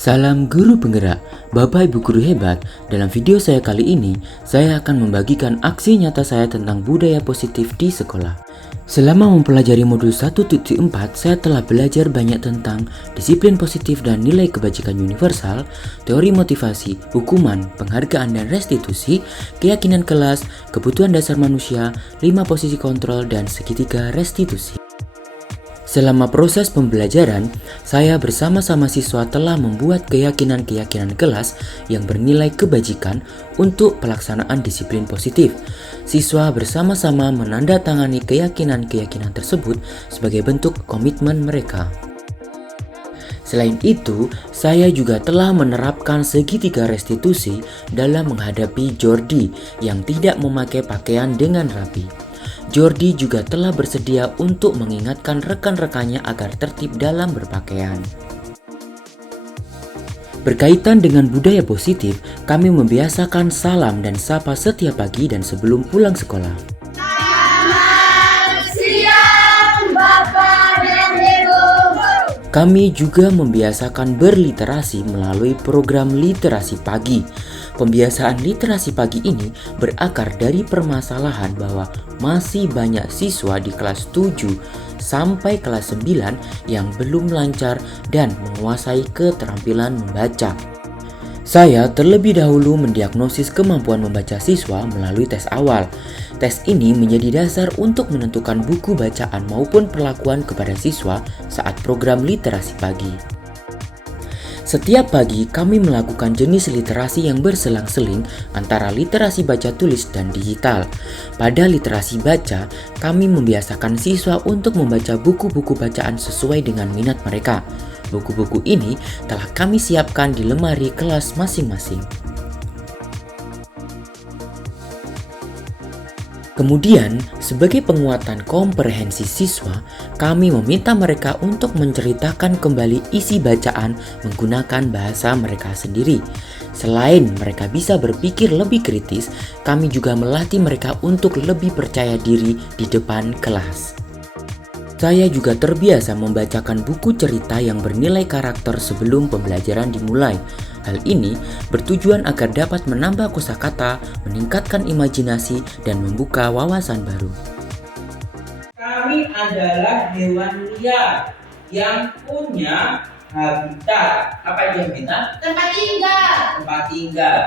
Salam guru penggerak, Bapak Ibu guru hebat. Dalam video saya kali ini, saya akan membagikan aksi nyata saya tentang budaya positif di sekolah. Selama mempelajari modul 1.4, saya telah belajar banyak tentang disiplin positif dan nilai kebajikan universal, teori motivasi, hukuman, penghargaan dan restitusi, keyakinan kelas, kebutuhan dasar manusia, 5 posisi kontrol, dan segitiga restitusi. Selama proses pembelajaran, saya bersama-sama siswa telah membuat keyakinan-keyakinan kelas yang bernilai kebajikan untuk pelaksanaan disiplin positif. Siswa bersama-sama menandatangani keyakinan-keyakinan tersebut sebagai bentuk komitmen mereka. Selain itu, saya juga telah menerapkan segitiga restitusi dalam menghadapi Jordi yang tidak memakai pakaian dengan rapi. Jordi juga telah bersedia untuk mengingatkan rekan-rekannya agar tertib dalam berpakaian. Berkaitan dengan budaya positif, kami membiasakan salam dan sapa setiap pagi dan sebelum pulang sekolah. Selamat siang, Bapak dan Ibu. Kami juga membiasakan berliterasi melalui program literasi pagi. Pembiasaan literasi pagi ini berakar dari permasalahan bahwa masih banyak siswa di kelas 7 sampai kelas 9 yang belum lancar dan menguasai keterampilan membaca. Saya terlebih dahulu mendiagnosis kemampuan membaca siswa melalui tes awal. Tes ini menjadi dasar untuk menentukan buku bacaan maupun perlakuan kepada siswa saat program literasi pagi. Setiap pagi kami melakukan jenis literasi yang berselang-seling antara literasi baca tulis dan digital. Pada literasi baca, kami membiasakan siswa untuk membaca buku-buku bacaan sesuai dengan minat mereka. Buku-buku ini telah kami siapkan di lemari kelas masing-masing. Kemudian, sebagai penguatan komprehensi siswa, kami meminta mereka untuk menceritakan kembali isi bacaan menggunakan bahasa mereka sendiri. Selain mereka bisa berpikir lebih kritis, kami juga melatih mereka untuk lebih percaya diri di depan kelas. Saya juga terbiasa membacakan buku cerita yang bernilai karakter sebelum pembelajaran dimulai. Hal ini bertujuan agar dapat menambah kosakata, meningkatkan imajinasi, dan membuka wawasan baru. Kami adalah hewan liar yang punya habitat. Apa itu habitat? Tempat tinggal. Tempat tinggal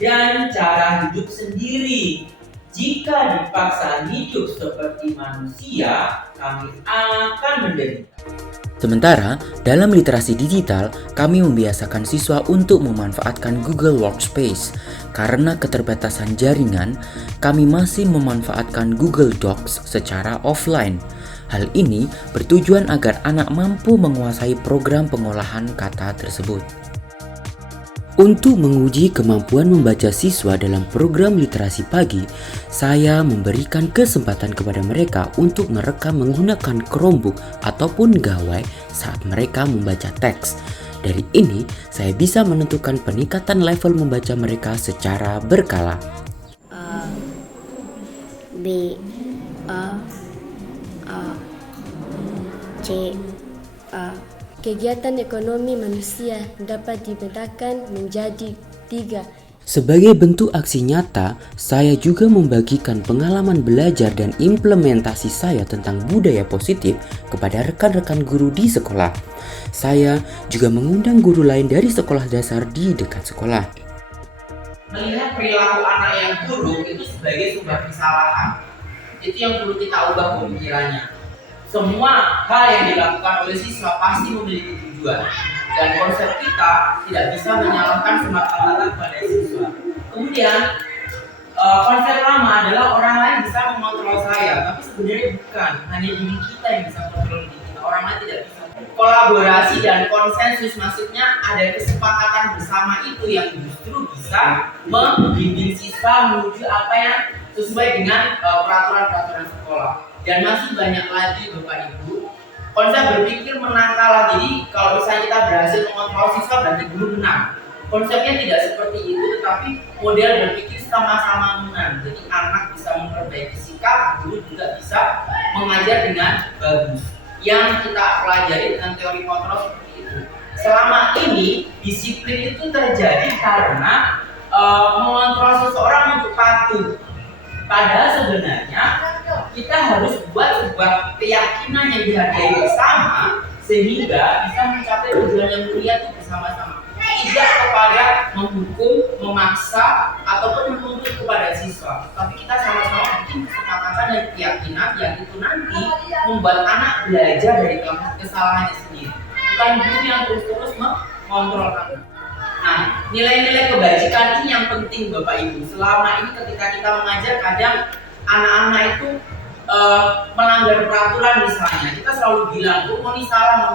dan cara hidup sendiri. Jika dipaksa hidup seperti manusia, kami akan menderita. Sementara, dalam literasi digital, kami membiasakan siswa untuk memanfaatkan Google Workspace. Karena keterbatasan jaringan, kami masih memanfaatkan Google Docs secara offline. Hal ini bertujuan agar anak mampu menguasai program pengolahan kata tersebut. Untuk menguji kemampuan membaca siswa dalam program literasi pagi, saya memberikan kesempatan kepada mereka untuk merekam menggunakan Chromebook ataupun gawai saat mereka membaca teks. Dari ini, saya bisa menentukan peningkatan level membaca mereka secara berkala. B A C A. Kegiatan ekonomi manusia dapat dibedakan menjadi 3. Sebagai bentuk aksi nyata, saya juga membagikan pengalaman belajar dan implementasi saya tentang budaya positif kepada rekan-rekan guru di sekolah. Saya juga mengundang guru lain dari sekolah dasar di dekat sekolah. Melihat perilaku anak yang buruk itu sebagai sebuah kesalahan. Itu yang perlu kita ubah pemikirannya. Semua hal yang dilakukan oleh siswa pasti memiliki tujuan, dan konsep kita tidak bisa menyalahkan semata-mata kepada siswa. Kemudian konsep lama adalah orang lain bisa mengontrol saya, tapi sebenarnya bukan, hanya diri kita yang bisa mengontrol diri kita. Orang lain tidak bisa. Kolaborasi dan konsensus, maksudnya ada kesepakatan bersama itu yang justru bisa membimbing siswa menuju apa yang sesuai dengan peraturan-peraturan sekolah. Dan masih banyak lagi Bapak Ibu. Konsep berpikir menang kalah. Jadi kalau misalnya kita berhasil mengontrol siswa berarti guru menang. Konsepnya tidak seperti itu, tetapi model berpikir sama-sama menang. Jadi anak bisa memperbaiki sikap, guru juga bisa mengajar dengan bagus. Yang kita pelajari dengan teori kontrol seperti itu. selama ini disiplin itu terjadi karena mengontrol seseorang untuk patuh. Padahal sebenarnya kita harus buat sebuah keyakinan yang dihargai bersama sehingga bisa mencapai tujuan yang mulia itu bersama-sama. Tidak kepada menghukum, memaksa, ataupun menuntut kepada siswa, tapi kita sama-sama bikin kesepakatan dan keyakinan yang itu nanti membuat anak belajar dari kesalahannya sendiri, bukan guru yang terus-terus mengontrol anak. Nah, nilai-nilai kebajikan ini yang penting Bapak Ibu. Selama ini ketika kita mengajar, kadang anak-anak itu melanggar peraturan misalnya. Kita selalu bilang, oh ini salah.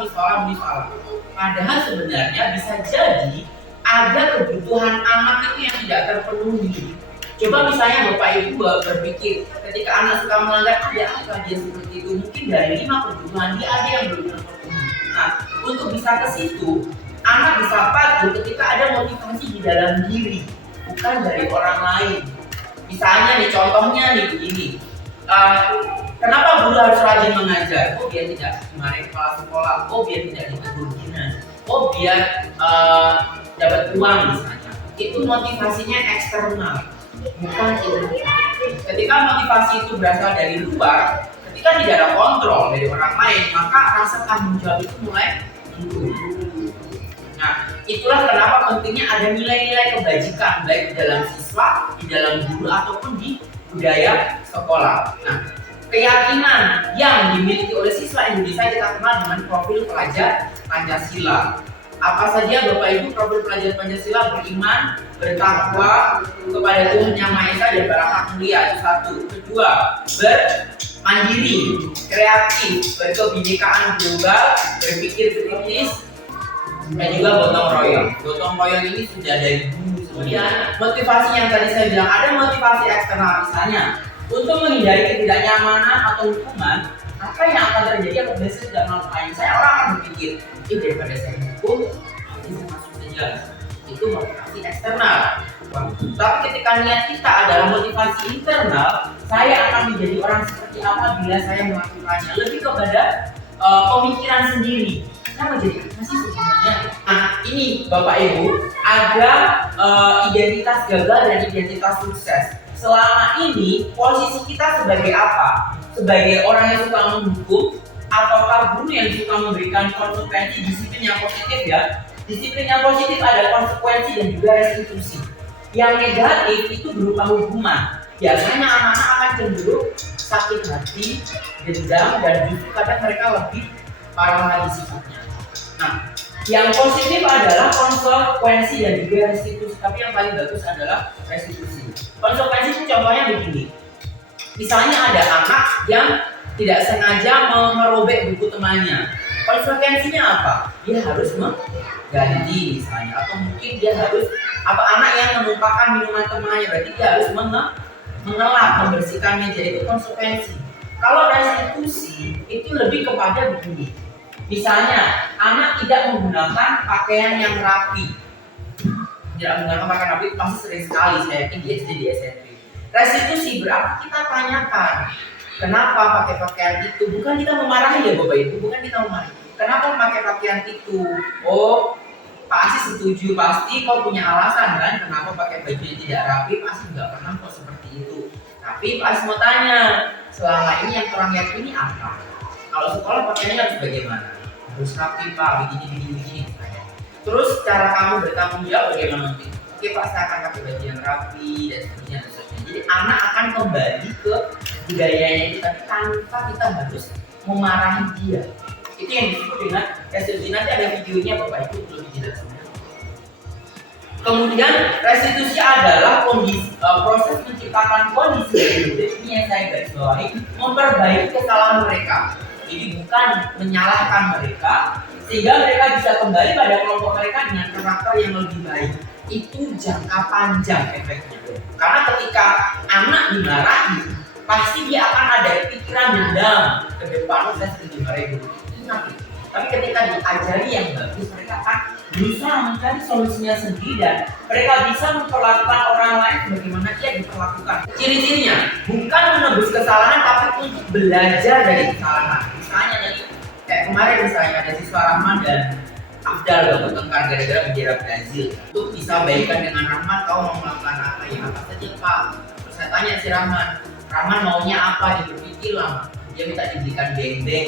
Padahal sebenarnya bisa jadi ada kebutuhan anak itu yang tidak terpenuhi. Coba misalnya Bapak Ibu berpikir, ketika anak suka melanggar, ada apa dia seperti itu? Mungkin dari 5 kebutuhan dia ada yang belum terpenuhi. Nah, untuk bisa ke situ, anak bisa patuh ketika ada motivasi di dalam diri, bukan dari orang lain. Misalnya nih, contohnya nih begini. Kenapa guru harus rajin mengajar? Oh biar tidak dimarahi kepala sekolah. Oh biar tidak ditegur dinas. Oh biar dapat uang misalnya. Itu motivasinya eksternal, bukan internal. Ketika motivasi itu berasal dari luar, ketika tidak ada kontrol dari orang lain, maka rasa tanggung jawab itu mulai muncul. Nah, itulah kenapa pentingnya ada nilai-nilai kebajikan baik di dalam siswa, di dalam guru ataupun di budaya sekolah. Nah, keyakinan yang dimiliki oleh siswa Indonesia kita kenal dengan profil pelajar Pancasila. Apa saja Bapak Ibu profil pelajar Pancasila? Beriman, bertakwa kepada Tuhan Yang Maha Esa dan berakhlak mulia, itu satu. Kedua, bermandiri, kreatif, berkebinekaan global, berpikir kritis, dan juga gotong royong. Gotong royong ini sudah dari dulu sebenarnya. Motivasi yang tadi saya bilang, ada motivasi eksternal misalnya untuk menghindari ketidaknyamanan atau hukuman. Apa yang akan terjadi apabila saya tidak melakukannya? Saya orang akan berpikir, daripada saya hukum, nanti saya masuk saja. Itu motivasi eksternal. Tapi ketika niat kita adalah motivasi internal, saya akan menjadi orang seperti apa bila saya melakukannya. Lebih kepada pemikiran sendiri. Saya menjadi apa sih sebenarnya? Nah, ini Bapak Ibu, ada identitas gagal dan identitas sukses. Selama ini posisi kita sebagai apa? Sebagai orang yang suka menghukum, ataukah guru yang suka memberikan konsekuensi, disiplin yang positif ya? Disiplin yang positif ada konsekuensi dan juga restitusi. Yang negatif itu berupa hukuman. Biasanya anak-anak akan cenderung sakit hati, dendam, dan justru kadang mereka lebih parah lagi sifatnya. Nah, yang positif adalah konsekuensi dan juga restitusi. Tapi yang paling bagus adalah restitusi. Konsekuensi itu contohnya begini. Misalnya ada anak yang tidak sengaja merobek buku temannya. Konsekuensinya apa? Dia harus mengganti misalnya, atau mungkin dia harus anak yang menumpahkan minuman temannya, berarti dia harus mengelap, membersihkan meja. Itu konsekuensi. Kalau restitusi itu lebih kepada begini. Misalnya anak tidak menggunakan pakaian yang rapi. Tidak menggunakan pakaian rapi itu pasti sering sekali, saya yakin di SD, di SMP. Restitusi berarti kita tanyakan, kenapa pakai pakaian itu? Bukan kita memarahi ya Bapak Ibu, bukan kita memarahi. Kenapa pakai pakaian itu? Oh, pasti setuju, pasti kau punya alasan kan? Kenapa pakai baju yang tidak rapi? Pasti nggak pernah kok seperti itu. Tapi pas mau tanya, selama ini yang kurang yakini apa? Kalau sekolah pakaiannya harus bagaimana? Harus rapi Pak, begini. Terus cara kamu bertanggung jawab bagaimana nanti? Oke Pak, saya akan pakai baju yang rapi dan seterusnya. Jadi anak akan kembali ke budayanya itu, tapi tanpa kita harus memarahi dia. Itu yang disebut dengan restitusi. Nanti ada videonya Bapak Ibu lebih jelas. Kemudian restitusi adalah proses menciptakan kondisi ini yang saya garis bawahi, memperbaiki kesalahan mereka. Jadi bukan menyalahkan mereka, sehingga mereka bisa kembali pada kelompok mereka dengan karakter yang lebih baik. Itu jangka panjang efeknya. Karena ketika anak dimarahi, pasti dia akan ada pikiran dendam ke depan. Saya sering dimarahi dulu. Tapi ketika diajari yang bagus, mereka akan berusaha mencari solusinya sendiri dan mereka bisa memperlakukan orang lain bagaimana dia diperlakukan. Ciri-cirinya bukan menebus kesalahan, tapi untuk belajar dari kesalahan. Misalnya tadi kayak kemarin misalnya ada siswa Rahman dan Afdal baku tengkar gara-gara bendera Brazil. Itu bisa baikkan dengan Rahman, kau mau melakukan apa? Ya apa saja Pak. Terus saya tanya si Rahman maunya apa? Dia berpikir lama. Dia minta dibelikan beng-beng.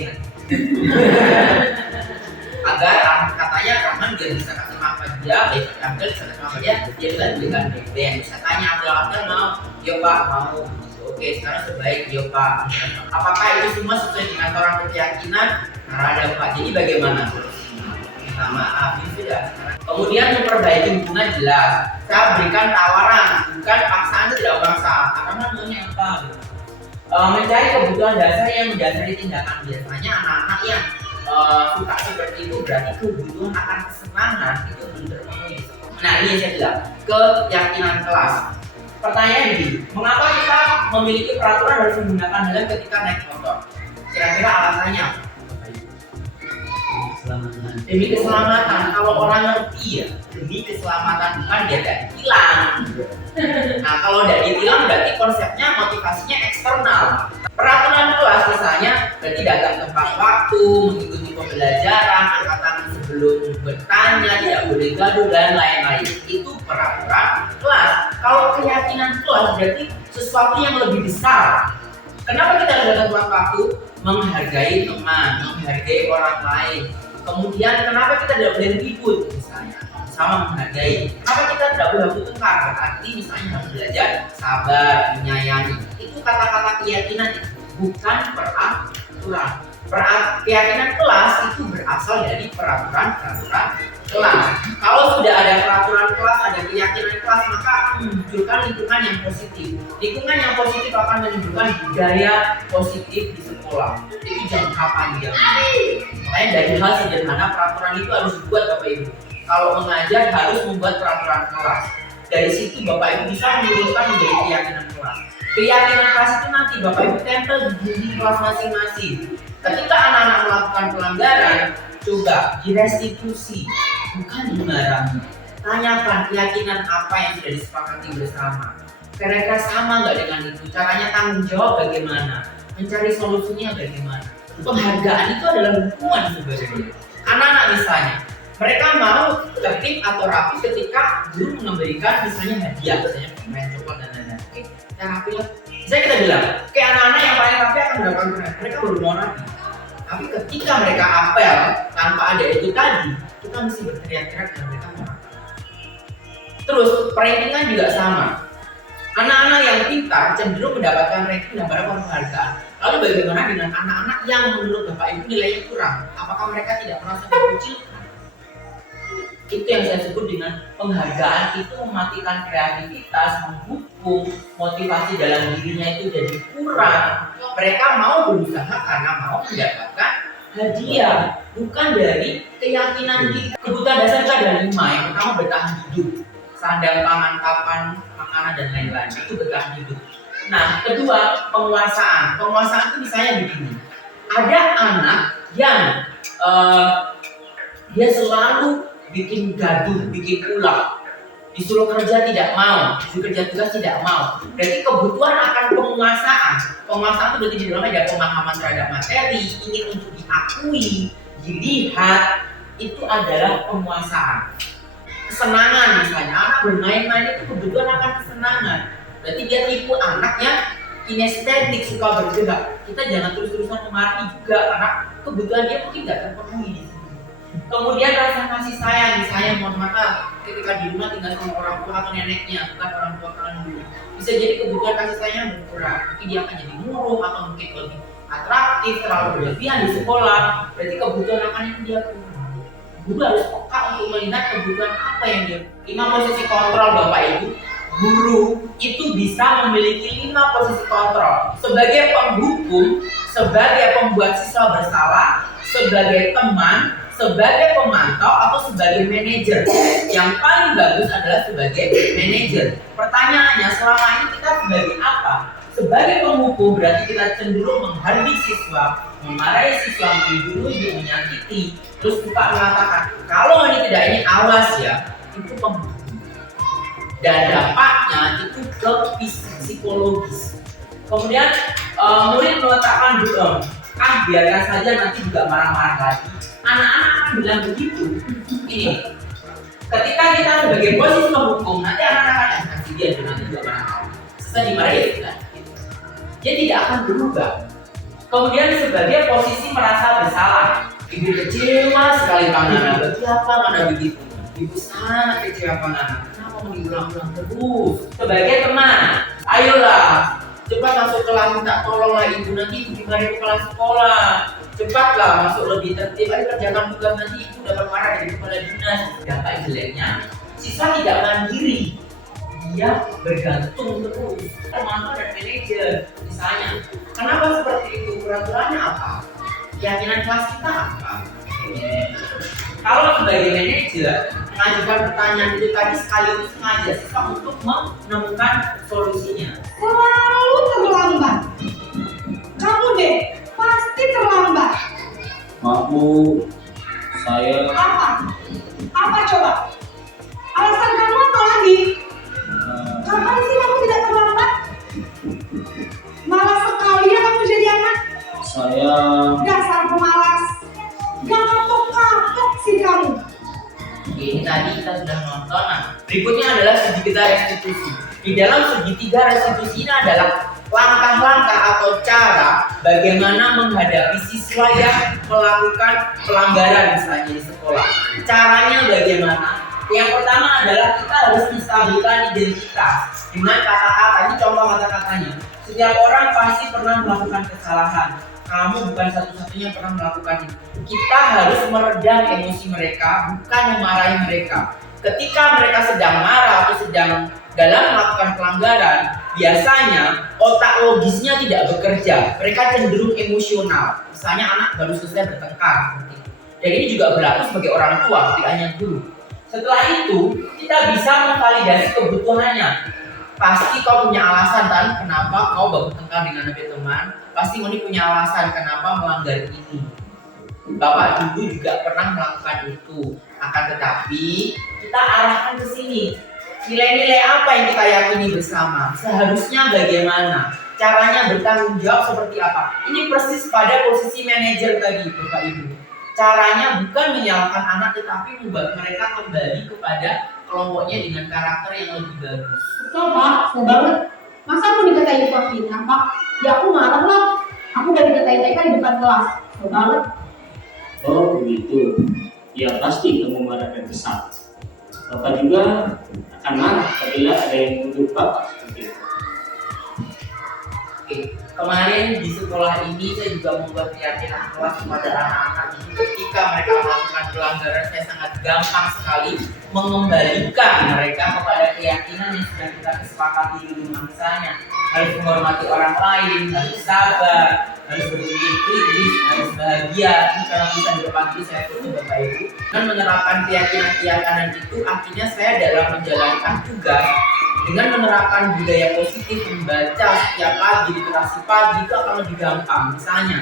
Agar katanya Rahman biar bisa kasih makan dia, Abdul bisa kasih makan dia bisa dibelikan beng-beng. Saya tanya Abdul mau? Ya Pak mau. Oke, sekarang sebaik ya Pak. Apakah itu semua sesuai dengan orang keyakinan? Nah, ada Pak. Jadi bagaimana? Minta maaf, ini sudah. Kemudian memperbaiki hubungan jelas. Saya berikan tawaran, bukan paksaan, tidak paksa. Karena maunya apa? Mencari kebutuhan dasar yang mendasari tindakan. Biasanya anak-anak yang suka seperti itu berarti kebutuhan akan kesenangan itu belum terpenuhi. Nah ini yang saya bilang keyakinan kelas. Pertanyaan ini, mengapa kita memiliki peraturan harus menggunakan helm ketika naik motor? Kira-kira alasannya apa? Demi keselamatan. Kalau orang ngerti ya, demi keselamatan, bukan dia tidak hilang. Nah kalau tidak ditilang berarti konsepnya motivasinya eksternal. Peraturan kelas misalnya berarti datang tepat waktu, mengikuti pembelajaran, angkat tangan sebelum bertanya, tidak boleh gaduh dan lain-lain. Itu peraturan kelas. Kalau keyakinan kelas berarti sesuatu yang lebih besar. Kenapa kita datang tepat waktu? Menghargai teman, menghargai orang lain. Kemudian kenapa kita tidak boleh ribut misalnya? Sama menghargai. Kenapa kita tidak boleh bertengkar? Berarti misalnya harus belajar sabar, menyayangi. Itu kata-kata keyakinan, bukan peraturan. Keyakinan kelas itu berasal dari peraturan-peraturan kelas. Kalau sudah ada peraturan kelas, ada keyakinan kelas, maka menunjukkan lingkungan yang positif. Lingkungan yang positif akan menunjukkan budaya positif di sekolah. Itu jangka panjang. Makanya dari hal sederhana peraturan itu harus dibuat Bapak Ibu. Kalau mengajar harus membuat peraturan kelas. Dari situ Bapak Ibu bisa menurunkan menjadi keyakinan kelas. Keyakinan kelas itu nanti Bapak Ibu tempel di dinding kelas masing-masing. Ketika anak-anak melakukan pelanggaran, coba direstitusi, bukan dimarahi. Tanyakan keyakinan apa yang sudah disepakati bersama. Kira-kira sama nggak dengan itu? Caranya tanggung jawab bagaimana? Mencari solusinya bagaimana? Penghargaan itu adalah hukuman sebenarnya. Anak-anak misalnya, mereka mau tertib atau rapi ketika guru memberikan misalnya hadiah, misalnya permen coklat dan lain-lain. Oke, kita rapi lah. Misalnya kita bilang, kayak anak-anak yang paling rapi akan mendapatkan permen. Mereka baru mau rapi. Tapi ketika mereka apel tanpa ada itu tadi, kita mesti berteriak-teriak dan mereka mau rapi. Terus rankingan juga sama. Anak-anak yang pintar cenderung mendapatkan ranking dan mendapatkan penghargaan. Lalu bagaimana dengan anak-anak yang menurut Bapak Ibu nilainya kurang? Apakah mereka tidak merasa dikucilkan? Itu yang saya sebut dengan penghargaan itu mematikan kreativitas, menghukum, motivasi dalam dirinya itu jadi kurang. Mereka mau berusaha karena mau mendapatkan hadiah, bukan dari keyakinan diri. Kebutuhan dasar itu ada 5. Yang pertama bertahan hidup, sandang pangan papan makanan dan lain-lain, itu bertahan hidup. Nah, kedua penguasaan. Penguasaan itu misalnya begini. Ada anak yang dia selalu bikin gaduh, bikin ulah, disuruh kerja tidak mau, disuruh kerja tugas tidak mau. Berarti kebutuhan akan penguasaan. Penguasaan itu berarti di dalamnya ada pemahaman terhadap materi, ingin untuk diakui, dilihat, itu adalah penguasaan. Kesenangan misalnya, anak bermain-main itu kebutuhan akan kesenangan. Berarti dia tipe anak yang kinestetik, suka bergerak. Kita jangan terus-terusan memarahi juga karena kebutuhan dia mungkin tidak terpenuhi di sini. Kemudian rasa kasih sayang, misalnya mohon maaf ketika di rumah tinggal sama orang tua atau neneknya, bukan orang tua kalian dulu. Bisa jadi kebutuhan kasih sayang berkurang, mungkin dia akan jadi murung atau mungkin lebih atraktif, terlalu berlebihan di sekolah. Berarti kebutuhan akan itu dia kurang. Guru harus peka untuk melihat kebutuhan apa yang dia. 5 posisi kontrol Bapak Ibu. Guru itu bisa memiliki 5 posisi kontrol. Sebagai penghukum, sebagai pembuat siswa bersalah, sebagai teman, sebagai pemantau atau sebagai manajer. Yang paling bagus adalah sebagai manajer. Pertanyaannya, selama ini kita sebagai apa? Sebagai penghukum berarti kita cenderung menghardik siswa, memarahi siswa, menunjuk, menyakiti, terus suka mengatakan kalau ini tidak, ini awas ya, itu penghukum. Dan dampaknya itu ke psikologis. Kemudian murid meletakkan biarkan saja nanti juga marah-marah lagi. anak-anak akan bilang begitu. Ini, ketika kita sebagai posisi penghukum, nanti anak-anak akan kasih dia nanti juga pernah tahu. Setelah dimarahi sudah. Dia tidak akan berubah. Kemudian sebagai posisi merasa bersalah, ibu kecewa sekali Nana. Bagi apa Nana begitu? Ibu sangat kecewa Nana. Kenapa mau diulang-ulang terus? Sebagai teman, ayolah, cepat masuk kelas, minta tolonglah ibu, nanti ibu dimarahi kepala sekolah. Cepatlah masuk lebih tertib, ayo kerjakan tugas, nanti ibu dapat marah dari kepala dinas. Dampak jeleknya, siswa tidak mandiri, dia bergantung terus, termasuk ada manajer misalnya. Kenapa seperti itu? Peraturannya apa? Keyakinan kelas kita apa? Kalau sebagai manajer mengajukan pertanyaan itu tadi sekaligus mengajak siswa untuk menemukan solusinya. Selalu terlambat. Kamu deh pasti terlambat. Maaf Bu, saya Apa coba? Alasan kamu apa lagi? Kapan sih kamu tidak terlambat? Malas sekali ya kamu jadi anak. saya Dasar pemalas. Gak kapok-kapok sih kamu. Ini tadi kita sudah nonton. Nah, berikutnya adalah segitiga restitusi. Di dalam segitiga restitusi ini adalah langkah-langkah atau cara bagaimana menghadapi siswa yang melakukan pelanggaran misalnya di sekolah. Caranya bagaimana? Yang pertama adalah kita harus menstabilkan identitas dengan kata-kata. Ini contoh kata-katanya. Setiap orang pasti pernah melakukan kesalahan. Kamu bukan satu-satunya yang pernah melakukan itu. Kita harus meredam emosi mereka, bukan memarahi mereka. Ketika mereka sedang marah atau sedang dalam melakukan pelanggaran, biasanya otak logisnya tidak bekerja. Mereka cenderung emosional. Misalnya anak baru selesai bertengkar seperti itu. Dan ini juga berlaku sebagai orang tua, tidak hanya guru. Setelah itu, kita bisa memvalidasi kebutuhannya. Pasti kau punya alasan kan kenapa kau baru bertengkar dengan teman. Pasti Moni punya alasan kenapa melanggar ini. Bapak dulu juga pernah melakukan itu. Akan tetapi kita arahkan ke sini. Nilai-nilai apa yang kita yakini bersama? Seharusnya bagaimana? Caranya bertanggung jawab seperti apa? Ini persis pada posisi manajer tadi, Bapak Ibu. Caranya bukan menyalahkan anak, tetapi membuat mereka kembali kepada kelompoknya dengan karakter yang lebih bagus. Pak, banget. Masa aku dikatain tukang fitnah, Pak? Ya aku marah lah. Aku udah dikatain TK di depan kelas. Banget. oh begitu. Ya pasti kamu marah dan kesal. Bapak juga akan marah apabila ada yang menuduh Bapak seperti itu. Oke, kemarin di sekolah ini saya juga membuat keyakinan kelas kepada anak-anak ini. Ketika mereka melakukan pelanggaran, saya sangat gampang sekali mengembalikan mereka kepada keyakinan yang sudah kita kesepakati dulu. Misalnya harus menghormati orang lain, harus sabar, harus berpikir kritis, harus bahagia. Ini karena bisa di depan itu saya foto Bapak Ibu. Dan menerapkan keyakinan itu akhirnya saya dalam menjalankan tugas dengan menerapkan budaya positif, membaca setiap pagi, literasi pagi itu akan lebih gampang. Misalnya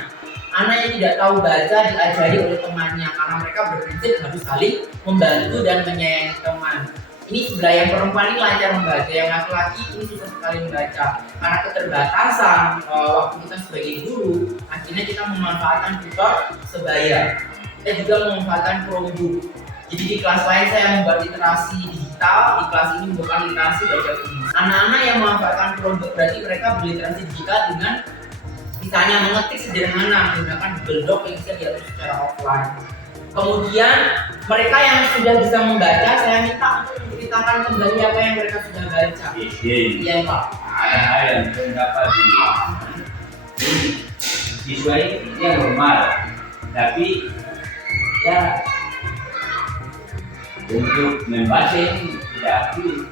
anak yang tidak tahu baca diajari oleh temannya karena mereka berprinsip harus saling membantu dan menyayangi teman. Ini sebelah yang perempuan ini lancar membaca, yang laki-laki ini susah sekali membaca karena keterbatasan waktu kita sebagai guru. Akhirnya kita memanfaatkan tutor sebaya. Kita juga memanfaatkan Chromebook. Jadi di kelas lain saya membuat literasi digital, di kelas ini membuat literasi baca tulis. Anak-anak yang memanfaatkan Chromebook berarti mereka berliterasi digital dengan misalnya mengetik sederhana menggunakan Google Doc yang bisa diatur secara offline. Kemudian mereka yang sudah bisa membaca, saya minta untuk menceritakan kembali apa yang mereka sudah baca. Iya Pak. Ada hal yang belum dapat siswa ini dia normal, tapi ya untuk membaca ini tidak aktif.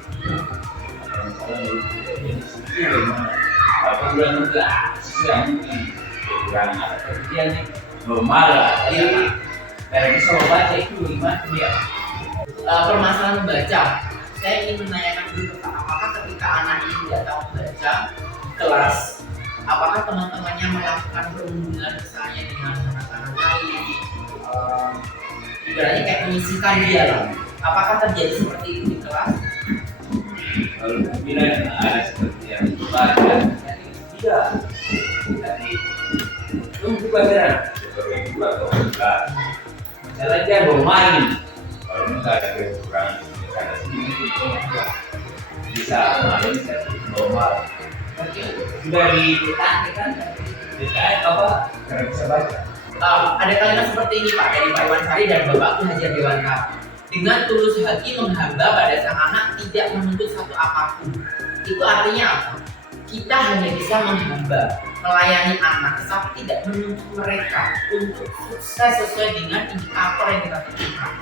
Kalau bulan juga siswa mungkin kekurangan apa kerjanya normal lah. Kalau bisa membaca itu gimana dia? Permasalahan membaca, saya ingin menanyakan dulu apakah ketika anak ini tidak tahu membaca di kelas, apakah teman-temannya melakukan perundungan misalnya dengan anak-anak lain, ibaratnya kayak menyisihkan dia lah. Apakah terjadi seperti itu di kelas? Kalau bila ada seperti yang dibaca tidak tadi tunggu pelajaran sebagai dua atau enggak misalnya dia bermain, kalau nggak ada kekurangan ada sedikit bisa main normal. Sudah ditanya kan, ditanya apa? Karena bisa baca. Ada kalimat seperti ini Pak dari Pak Iwan Sari dan Bapak Ki Hajar Dewantara. Dengan tulus hati menghamba pada sang anak, tidak menuntut satu apapun. Itu artinya apa? Kita hanya bisa menghamba, melayani anak, tapi tidak menuntut mereka untuk sukses sesuai dengan indikator yang kita tentukan.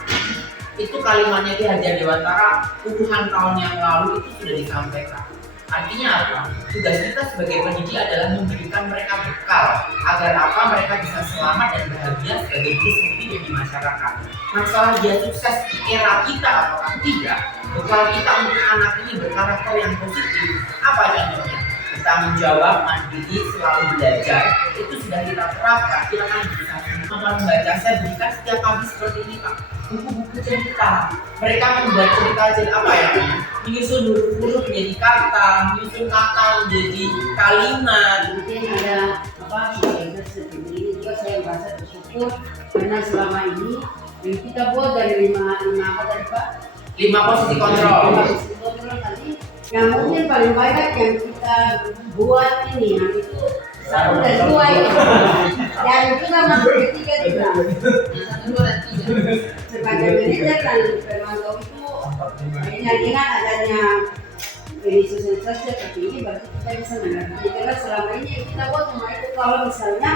Itu kalimatnya Ki Hajar Dewantara puluhan tahun yang lalu itu sudah disampaikan. Artinya apa? Tugas kita sebagai pendidik adalah memberikan mereka bekal agar apa mereka bisa selamat dan bahagia sebagai diri sendiri di masyarakat. Masalah dia sukses di era kita atau tidak, bekal kita untuk anak ini berkarakter yang positif. Apa contohnya? Bertanggung jawab, mandiri, selalu belajar, itu sudah kita terapkan. Kita akan bisa membaca. Saya berikan setiap pagi seperti ini Pak, buku-buku cerita. Mereka membuat cerita jadi apa ya? Menyusun huruf menjadi kata, menyusun kata menjadi kalimat. Mungkin ada apa kita seperti ini juga saya merasa bersyukur karena selama ini yang kita buat dari lima apa tadi Pak? 5 posisi kontrol. 5 posisi kontrol tadi yang mungkin paling banyak yang kita buat ini yang itu 1 dan 2 itu yang juga masuk ketiga juga 1, 2 dan 3 sebagai manajer dan pemantau itu dengan adanya ini sosialisasi seperti ini berarti kita bisa mengerti karena selama ini yang kita buat cuma itu kalau misalnya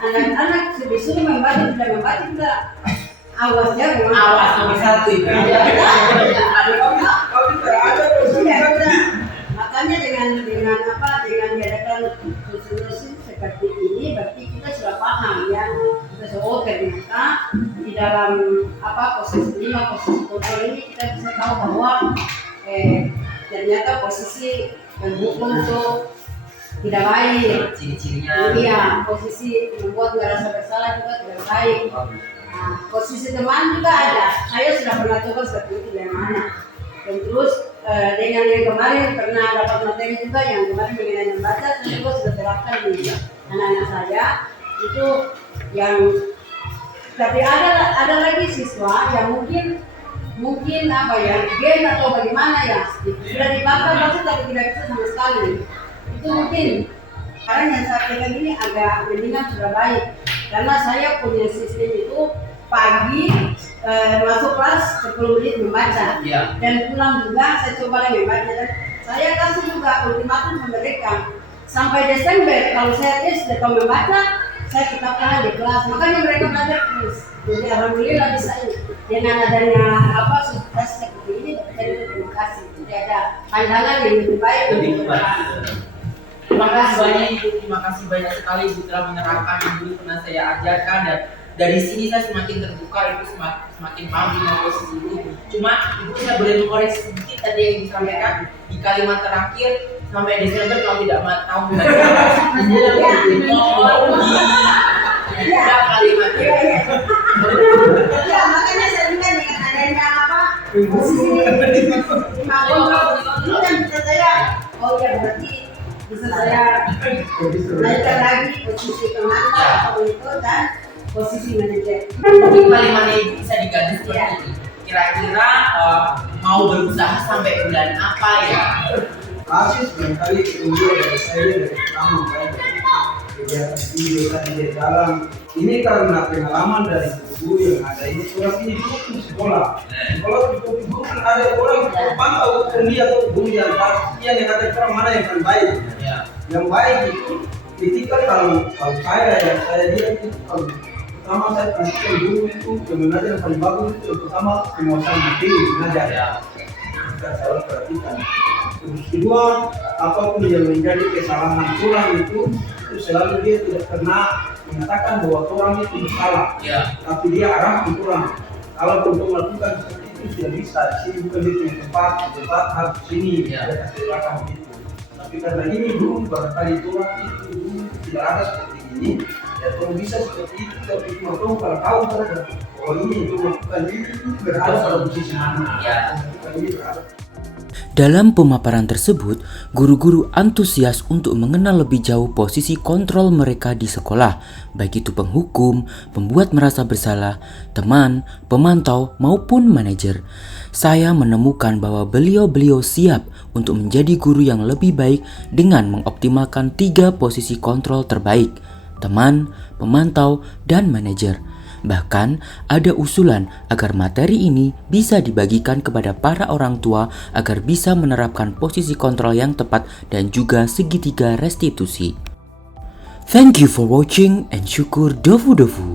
anak-anak disuruh membaca tidak membaca kita awas ya memang Awas nomor 1 itu. Makanya dengan apa dengan diadakan solusi seperti ini berarti kita sudah paham ya kita sudah ternyata di dalam apa posisi kontrol ini kita bisa tahu bahwa ternyata posisi mendukung untuk tidak baik. Ciri-cirinya. Iya, posisi membuat merasa bersalah juga tidak baik. Nah, posisi teman juga ada. Saya sudah pernah coba seperti itu dari mana. Dan terus dengan yang kemarin pernah dapat materi juga yang kemarin mengenai membaca, saya juga sudah terapkan di anak-anak saya. Itu yang tapi ada lagi siswa yang mungkin apa ya game atau bagaimana ya sudah dibakar tapi tidak bisa sama sekali. Itu mungkin karena yang saya pegang ini agak mendingan sudah baik karena saya punya sistem itu pagi masuk kelas 10 menit membaca dan pulang juga saya coba lagi membaca dan saya kasih juga ultimatum ke mereka sampai Desember kalau saya tes dan membaca saya tetapkan di kelas makanya mereka belajar terus jadi alhamdulillah bisa ini dengan adanya apa sukses seperti ini saya terima kasih tidak ada pandangan yang lebih baik untuk Terima kasih banyak Ibu, terima kasih banyak sekali Ibu telah menerapkan yang dulu pernah saya ajarkan dan dari sini saya semakin terbuka, Ibu semakin paham dengan posisi Ibu. Cuma Ibu saya boleh mengoreksi sedikit tadi yang disampaikan di kalimat terakhir sampai Desember kalau tidak tahu membaca. Ada kalimatnya. Ya makanya saya bilang dengan adanya apa posisi 5 kontrol itu kan bisa saya oh ya berarti bisa saya naikkan lagi posisi teman atau itu dan posisi manajer. Mungkin kalimatnya Ibu bisa diganti seperti ini. Kira-kira mau berusaha sampai bulan apa ya? Kasus barangkali ketemu dari saya dari pertama kan kegiatan video tadi di dalam ini karena pengalaman dari guru yang ada ini surat ini dulu di sekolah itu guru kan ada orang pantau dia atau guru yang kata orang mana yang paling baik yang baik itu ketika kalau saya lihat itu kalau pertama saya perhatikan guru itu yang mengajar yang paling bagus itu yang pertama penguasaan materi mengajar kita selalu perhatikan. Terus kedua, apapun yang menjadi kesalahan kurang itu selalu dia tidak pernah mengatakan bahwa orang itu bersalah, tapi dia arahkan kurang. Kalau untuk melakukan seperti itu tidak bisa. Sini bukan itu yang tepat harus sini. Ada kasih belakang begitu. Tapi karena ini belum barangkali orang itu tidak ada seperti ini. Ya kalau bisa seperti itu, tapi cuma kalau tahu saja. Oh ini itu melakukan ini berada pada posisi mana? Ini berada. Dalam pemaparan tersebut, guru-guru antusias untuk mengenal lebih jauh posisi kontrol mereka di sekolah, baik itu penghukum, pembuat merasa bersalah, teman, pemantau, maupun manajer. Saya menemukan bahwa beliau-beliau siap untuk menjadi guru yang lebih baik dengan mengoptimalkan 3 posisi kontrol terbaik, teman, pemantau, dan manajer. Bahkan ada usulan agar materi ini bisa dibagikan kepada para orang tua agar bisa menerapkan posisi kontrol yang tepat dan juga segitiga restitusi. Thank you for watching and syukur dofu-dofu.